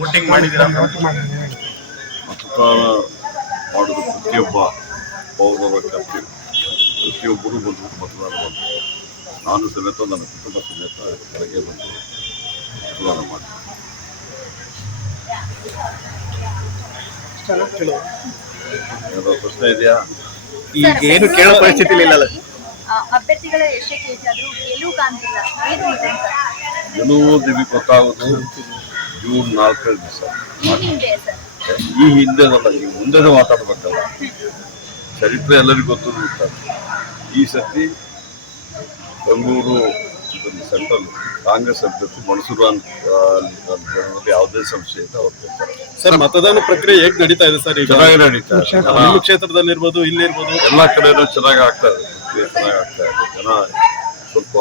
Voting ಮಾಡಿದ್ದೀರಾ? ಮತದಾನ ಮಾಡೋದು ಪ್ರತಿಯೊಬ್ಬ ಪೌರರ ಕರ್ತವ್ಯ. ಪ್ರತಿಯೊಬ್ಬರು ಬಂದು ಮತದಾನ ಮಾಡ್ತಾರೆ. ನಾನು ಸಮೇತ ನನ್ನ ಕುಟುಂಬ ಸಮೇತ ಬೆಳಗ್ಗೆ ಬಂದು ಮತದಾನ ಮಾಡ್ತೀನಿ. ಏನಾದ್ರು ಪ್ರಶ್ನೆ ಇದೆಯಾ? ಈಗ ಏನು ಕೇಳೋ ಪರಿಸ್ಥಿತಿ ಇಲ್ಲ. ಅಭ್ಯರ್ಥಿಗಳ ಯಶಸ್ವಿ ಆದರೂ ಗೆಲುವು ಕಾಣ್ತಿಲ್ಲ. ಏನು ಇದೆ ಸರ್? ಗೆಲುವು ನಿಮಗೆ ಗೊತ್ತಾಗೋದು ಜೂನ್ 4 ದಿವಸ. ಈ ಹಿಂದೆ ಸರ್ ಈ ಹಿಂದೆನಲ್ಲ, ಈ ಮುಂದೆನೂ ಮಾತಾಡ್ಬೇಕಲ್ಲ. ಚರಿತ್ರೆ ಎಲ್ಲರಿಗೂ ಗೊತ್ತಿರ್ತಾರೆ. ಈ ಸತಿ ಬೆಂಗಳೂರು ಸೆಂಟ್ರಲ್ ಕಾಂಗ್ರೆಸ್ ಅಭ್ಯರ್ಥಿ ಮನ್ಸೂರ್ ಅಂತ ಯಾವುದೇ ಸಂಶಯ ಇಲ್ಲ, ಅವ್ರು ಗೆಲ್ತಾರೆ. ಸರ್, ಮತದಾನ ಪ್ರಕ್ರಿಯೆ ಹೇಗೆ ನಡೀತಾ ಇದೆ ಸರ್? ಈಗ ಚೆನ್ನಾಗಿ ನಡೀತಾ ಇದೆ. ನಿಮ್ಮ ಕ್ಷೇತ್ರದಲ್ಲಿ ಇರ್ಬೋದು, ಇಲ್ಲಿ ಇರ್ಬೋದು, ಎಲ್ಲ ಕಡೆನೂ ಚೆನ್ನಾಗಿ ಆಗ್ತಾ ಇದೆ. ಚೆನ್ನಾಗಿ ಆಗ್ತಾ ಇದೆ. ಜನ ಸ್ವಲ್ಪ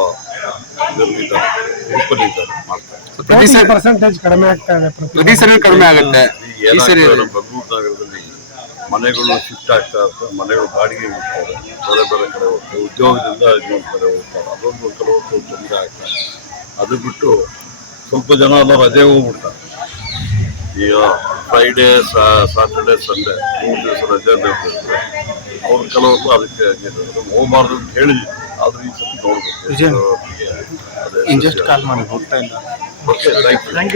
ಓಪನಿದ್ದಾರೆ, ಮಾಡ್ತಾರೆ. ಪರ್ಸೆಂಟೇಜ್ ಕಡಿಮೆ ಆಗ್ತಾ ಇದೆ. ಪ್ರತಿ ಸರಿ ಕಡಿಮೆ ಆಗುತ್ತೆ. ಈ ಸರಿ ಬೆಂಗಳೂರು ನಗರದಲ್ಲಿ ಮನೆಗಳು ಶಿಫ್ಟ್ ಆಗ್ತಾ ಇರ್ತವೆ. ಮನೆಗಳು ಬಾಡಿಗೆ ಹೋಗ್ತಾರೆ, ಬೇರೆ ಬೇರೆ ಕಡೆ ಹೋಗ್ತಾರೆ. ಉದ್ಯೋಗದಿಂದ ಇನ್ನೊಂದು ಕಡೆ ಹೋಗ್ತಾರೆ. ಅದೊಂದು ಕೆಲವೊಂದು ತೊಂದರೆ ಆಗ್ತಾರೆ. ಅದು ಬಿಟ್ಟು ಸ್ವಲ್ಪ ಜನ ಎಲ್ಲ ರಜೆ ಹೋಗ್ಬಿಡ್ತಾರೆ. ಈಗ ಫ್ರೈಡೇ, ಸಾಟರ್ಡೆ, ಸಂಡೇ 3 ದಿವಸ ರಜೆ ಬೇಕಾದ್ರೆ ಅವ್ರು ಕೆಲವರು ಅದಕ್ಕೆ ಹೋಗಬಾರ್ದು ಅಂತ ಹೇಳಿದ್ವಿ. ಆದ್ರೆ ಈ ಸತಿ ನೋಡ್ಬೇಕು. ಕಾಲ್ ಮಾಡಿ ಹೋಗ್ತಾ ಇಲ್ಲ. Okay, thank you.